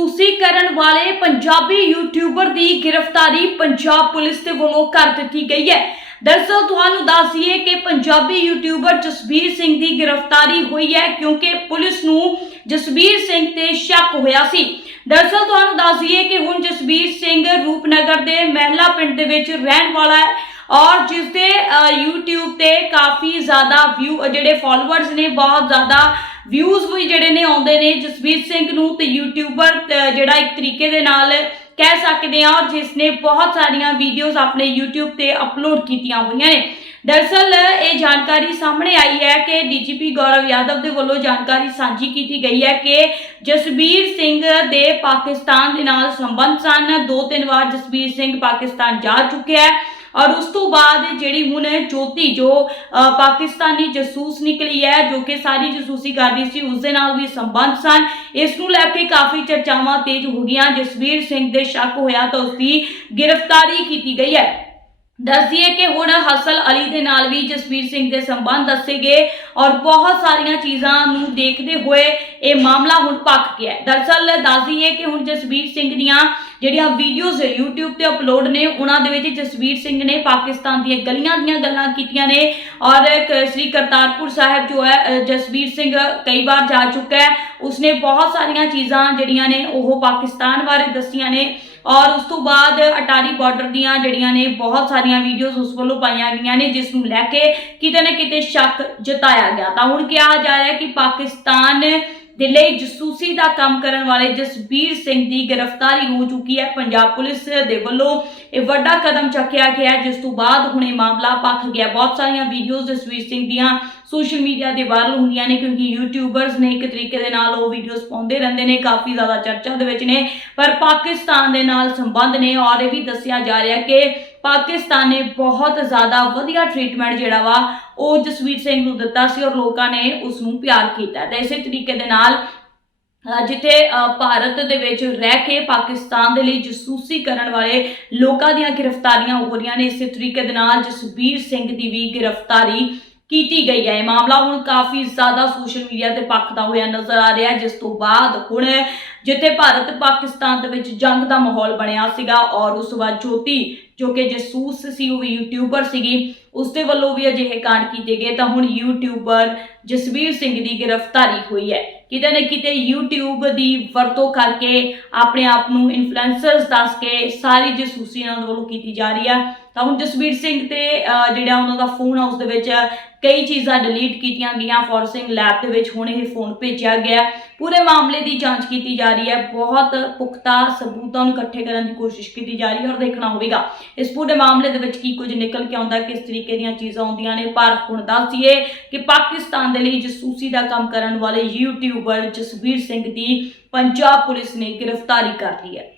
ਜਸੂਸੀ ਕਰਨ ਵਾਲੇ ਪੰਜਾਬੀ ਯੂਟਿਊਬਰ ਦੀ ਗ੍ਰਿਫਤਾਰੀ ਪੰਜਾਬ ਪੁਲਿਸ ਦੇ ਵੱਲੋਂ ਕਰ ਦਿੱਤੀ ਗਈ ਹੈ। ਦਰਅਸਲ ਤੁਹਾਨੂੰ ਦੱਸ ਕਿ ਪੰਜਾਬੀ ਯੂਟਿਊਬਰ ਜਸਬੀਰ ਸਿੰਘ ਦੀ ਗ੍ਰਿਫਤਾਰੀ ਹੋਈ ਹੈ ਕਿਉਂਕਿ ਪੁਲਿਸ ਨੂੰ ਜਸਬੀਰ ਸਿੰਘ ਤੇ ਸ਼ੱਕ ਹੋਇਆ ਸੀ। ਦਰਅਸਲ ਤੁਹਾਨੂੰ ਦੱਸ ਕਿ ਹੁਣ ਜਸਬੀਰ ਸਿੰਘ ਰੂਪਨਗਰ ਦੇ ਮਹਿਲਾ ਪਿੰਡ ਦੇ ਵਿੱਚ ਰਹਿਣ ਵਾਲਾ ਹੈ ਔਰ ਜਿਸ ਦੇ YouTube ਤੇ ਕਾਫੀ ਜ਼ਿਆਦਾ ਵਿਊ ਜਿਹੜੇ ਫਾਲੋਅਰਸ ਨੇ, ਬਹੁਤ ਜ਼ਿਆਦਾ ਵਿਊਜ਼ ਵੀ ਜਿਹੜੇ ਨੇ ਆਉਂਦੇ ਨੇ ਜਸਬੀਰ ਸਿੰਘ ਨੂੰ ਤੇ ਯੂਟਿਊਬਰ ਜਿਹੜਾ ਇੱਕ ਤਰੀਕੇ ਦੇ ਨਾਲ ਕਹਿ ਸਕਦੇ ਆ ਔਰ ਜਿਸ ਨੇ ਬਹੁਤ ਸਾਰੀਆਂ ਵੀਡੀਓਜ਼ ਆਪਣੇ YouTube ਤੇ ਅਪਲੋਡ ਕੀਤੀਆਂ ਹੋਈਆਂ ਨੇ। ਦਰਅਸਲ ਇਹ ਜਾਣਕਾਰੀ ਸਾਹਮਣੇ ਆਈ ਹੈ ਕਿ ਡੀਜੀਪੀ ਗੌਰਵ ਯਾਦਵ ਦੇ ਵੱਲੋਂ ਜਾਣਕਾਰੀ ਸਾਂਝੀ ਕੀਤੀ ਗਈ ਹੈ ਕਿ ਜਸਬੀਰ ਸਿੰਘ ਦੇ ਪਾਕਿਸਤਾਨ ਦੇ ਨਾਲ ਸੰਬੰਧ ਸਨ। ਦੋ ਤਿੰਨ ਵਾਰ ਜਸਬੀਰ ਸਿੰਘ ਪਾਕਿਸਤਾਨ ਜਾ ਚੁੱਕਿਆ ਹੈ। ਔਰ ਉਸ ਤੋਂ ਬਾਅਦ ਜਿਹੜੀ ਹੁਣ ਜੋਤੀ, ਜੋ ਪਾਕਿਸਤਾਨੀ ਜਸੂਸ ਨਿਕਲੀ ਹੈ, ਜੋ ਕਿ ਸਾਰੀ ਜਸੂਸੀ ਕਰਦੀ ਸੀ, ਉਸ ਦੇ ਨਾਲ ਵੀ ਸੰਬੰਧ ਸਨ। ਇਸ ਨੂੰ ਲੈ ਕੇ ਕਾਫੀ ਚਰਚਾਵਾਂ ਤੇਜ਼ ਹੋ ਗਈਆਂ। ਜਸਵੀਰ ਸਿੰਘ ਦੇ ਸ਼ੱਕ ਹੋਇਆ ਤਾਂ ਉਸ ਦੀ ਗ੍ਰਿਫਤਾਰੀ ਕੀਤੀ ਗਈ ਹੈ। ਦੱਸ ਦਈਏ ਕਿ ਹੁਣ ਹਸਲ ਅਲੀ ਦੇ ਨਾਲ ਵੀ ਜਸਵੀਰ ਸਿੰਘ ਦੇ ਸੰਬੰਧ ਦੱਸੇ ਗਏ ਔਰ ਬਹੁਤ ਸਾਰੀਆਂ ਚੀਜ਼ਾਂ ਨੂੰ ਦੇਖਦੇ ਹੋਏ ਇਹ ਮਾਮਲਾ ਹੁਣ ਪੱਕ ਗਿਆ ਹੈ। ਦਰਅਸਲ ਦੱਸ ਦਈਏ ਕਿ ਹੁਣ ਜਸਵੀਰ ਸਿੰਘ ਦੀਆਂ ਜਿਹੜੀਆਂ ਵੀਡੀਓਜ਼ YouTube ਤੇ ਅਪਲੋਡ ਨੇ ਉਹਨਾਂ ਦੇ ਵਿੱਚ ਜਸਵੀਰ ਸਿੰਘ ਨੇ ਪਾਕਿਸਤਾਨ ਦੀਆਂ ਗਲੀਆਂ ਦੀਆਂ ਗੱਲਾਂ ਕੀਤੀਆਂ ਨੇ ਔਰ ਸ੍ਰੀ ਕਰਤਾਰਪੁਰ ਸਾਹਿਬ ਜੋ ਹੈ ਅ, ਜਸਵੀਰ ਸਿੰਘ ਕਈ ਵਾਰ ਜਾ ਚੁੱਕਾ ਹੈ। ਉਸਨੇ ਬਹੁਤ ਸਾਰੀਆਂ ਚੀਜ਼ਾਂ ਜਿਹੜੀਆਂ ਨੇ ਉਹ ਪਾਕਿਸਤਾਨ ਬਾਰੇ ਦੱਸੀਆਂ ਨੇ ਔਰ ਉਸ ਤੋਂ ਬਾਅਦ ਅਟਾਰੀ ਬਾਰਡਰ ਦੀਆਂ ਜਿਹੜੀਆਂ ਨੇ ਬਹੁਤ ਸਾਰੀਆਂ ਵੀਡੀਓਜ਼ ਉਸ ਵੱਲੋਂ ਪਾਈਆਂ ਗਈਆਂ ਨੇ ਜਿਸ ਨੂੰ ਲੈ ਕੇ ਕਿਤੇ ਨਾ ਕਿਤੇ ਸ਼ੱਕ ਜਤਾਇਆ ਗਿਆ। ਤਾਂ ਹੁਣ ਕਿਹਾ ਜਾ ਰਿਹਾ ਹੈ ਕਿ ਪਾਕਿਸਤਾਨ ਦੇ ਲਈ ਜਸੂਸੀ ਦਾ ਕੰਮ ਕਰਨ ਵਾਲੇ ਜਸਬੀਰ ਸਿੰਘ ਦੀ ਗ੍ਰਿਫਤਾਰੀ ਹੋ ਚੁੱਕੀ ਹੈ। ਪੰਜਾਬ ਪੁਲਿਸ ਦੇ ਵੱਲੋਂ ਇਹ ਵੱਡਾ ਕਦਮ ਚੱਕਿਆ ਗਿਆ ਜਿਸ ਤੋਂ ਬਾਅਦ ਹੁਣ ਇਹ ਮਾਮਲਾ ਪੱਕ ਗਿਆ। ਬਹੁਤ ਸਾਰੀਆਂ ਵੀਡੀਓਜ਼ ਜਸਵੀਰ ਸਿੰਘ ਦੀਆਂ ਸੋਸ਼ਲ ਮੀਡੀਆ ਤੇ ਵਾਇਰਲ ਹੁੰਦੀਆਂ ਨੇ ਕਿਉਂਕਿ ਯੂਟਿਊਬਰਸ ਨੇ ਇੱਕ ਤਰੀਕੇ ਦੇ ਨਾਲ ਉਹ ਵੀਡੀਓਜ਼ ਪਾਉਂਦੇ ਰਹਿੰਦੇ ਨੇ, ਕਾਫੀ ਜ਼ਿਆਦਾ ਚਰਚਾ ਦੇ ਵਿੱਚ ਨੇ। ਪਰ ਪਾਕਿਸਤਾਨ ਦੇ ਨਾਲ ਸੰਬੰਧ ਨੇ ਔਰ ਇਹ ਵੀ ਦੱਸਿਆ ਜਾ ਰਿਹਾ ਕਿ ਪਾਕਿਸਤਾਨ ਨੇ ਬਹੁਤ ਜ਼ਿਆਦਾ ਵਧੀਆ ਟ੍ਰੀਟਮੈਂਟ ਜਿਹੜਾ ਵਾ, ਉਹ ਜਸਵੀਰ ਸਿੰਘ ਨੂੰ ਦਿੱਤਾ ਸੀ ਔਰ ਲੋਕਾਂ ਨੇ ਉਸ ਨੂੰ ਪਿਆਰ ਕੀਤਾ ਤੇ ਇਸੇ ਤਰੀਕੇ ਦੇ ਨਾਲ ਜਿੱਥੇ ਭਾਰਤ ਦੇ ਵਿੱਚ ਰਹਿ ਕੇ ਪਾਕਿਸਤਾਨ ਦੇ ਲਈ ਜਸੂਸੀ ਕਰਨ ਵਾਲੇ ਲੋਕਾਂ ਦੀਆਂ ਗ੍ਰਿਫਤਾਰੀਆਂ ਹੋ ਰਹੀਆਂ ਨੇ, ਇਸੇ ਤਰੀਕੇ ਦੇ ਨਾਲ ਜਸਬੀਰ ਸਿੰਘ ਦੀ ਵੀ ਗ੍ਰਿਫਤਾਰੀ ਕੀਤੀ ਗਈ ਹੈ। ਇਹ ਮਾਮਲਾ ਹੁਣ ਕਾਫੀ ਜ਼ਿਆਦਾ ਸੋਸ਼ਲ ਮੀਡੀਆ ਤੇ ਪੱਕਦਾ ਹੋਇਆ ਨਜ਼ਰ ਆ ਰਿਹਾ ਜਿਸ ਤੋਂ ਬਾਅਦ ਹੁਣ ਜਿੱਥੇ ਭਾਰਤ ਪਾਕਿਸਤਾਨ ਦੇ ਵਿੱਚ ਜੰਗ ਦਾ ਮਾਹੌਲ ਬਣਿਆ ਸੀਗਾ ਔਰ ਉਸ ਤੋਂ ਬਾਅਦ ਜੋਤੀ, ਜੋ ਕਿ ਜਸੂਸ ਸੀ, ਉਹ ਯੂਟਿਊਬਰ ਸੀਗੀ ਉਸ ਦੇ ਵੱਲੋਂ ਵੀ ਅਜਿਹੇ ਕਾਂਡ ਕੀਤੇ ਗਏ। ਤਾਂ ਹੁਣ ਯੂਟਿਊਬਰ ਜਸਵੀਰ ਸਿੰਘ ਦੀ ਗ੍ਰਿਫਤਾਰੀ ਹੋਈ ਹੈ। ਕਿਤੇ ਨਾ ਕਿਤੇ YouTube ਦੀ ਵਰਤੋਂ ਕਰਕੇ ਆਪਣੇ ਆਪ ਨੂੰ ਇਨਫਲੂਐਂਸਰਸ ਦੱਸ ਕੇ ਸਾਰੀ ਜਸੂਸੀ ਇਹਨਾਂ ਵੱਲੋਂ ਕੀਤੀ ਜਾ ਰਹੀ ਹੈ। ਤਾਂ ਹੁਣ ਜਸਵੀਰ ਸਿੰਘ ਤੇ ਜਿਹੜਾ ਉਹਨਾਂ ਦਾ ਫੋਨ ਆ ਉਸ ਦੇ ਵਿੱਚ, ਕਈ ਚੀਜ਼ਾਂ ਡਿਲੀਟ ਕੀਤੀਆਂ ਗਈਆਂ। ਫੋਰਸਿੰਗ ਲੈਬ ਦੇ ਵਿੱਚ ਹੁਣ ਇਹ ਫੋਨ ਭੇਜਿਆ ਗਿਆ। ਪੂਰੇ ਮਾਮਲੇ ਦੀ ਜਾਂਚ ਕੀਤੀ ਜਾ ਰਹੀ ਹੈ। ਬਹੁਤ ਪੁਖਤਾ ਸਬੂਤਾਂ ਨੂੰ ਇਕੱਠੇ ਕਰਨ ਦੀ ਕੋਸ਼ਿਸ਼ ਕੀਤੀ ਜਾ ਰਹੀ ਹੈ ਔਰ ਦੇਖਣਾ ਹੋਵੇਗਾ। ਇਸ ਪੂਰੇ ਮਾਮਲੇ ਦੇ ਵਿੱਚ ਕੀ ਕੁਝ ਨਿਕਲ ਕੇ ਆਉਂਦਾ, ਕਿਸ ਤਰੀਕੇ ਦੀਆਂ ਚੀਜ਼ਾਂ ਆਉਂਦੀਆਂ ਨੇ। ਪਰ ਹੁਣ ਦੱਸ ਕਿ ਪਾਕਿਸਤਾਨ ਦੇ ਲਈ ਜਸੂਸੀ ਦਾ ਕੰਮ ਕਰਨ ਵਾਲੇ ਯੂਟਿਊਬਰ ਜਸਵੀਰ ਸਿੰਘ ਦੀ ਪੰਜਾਬ ਪੁਲਿਸ ਨੇ ਗ੍ਰਿਫਤਾਰੀ ਕਰ ਲਈ ਹੈ।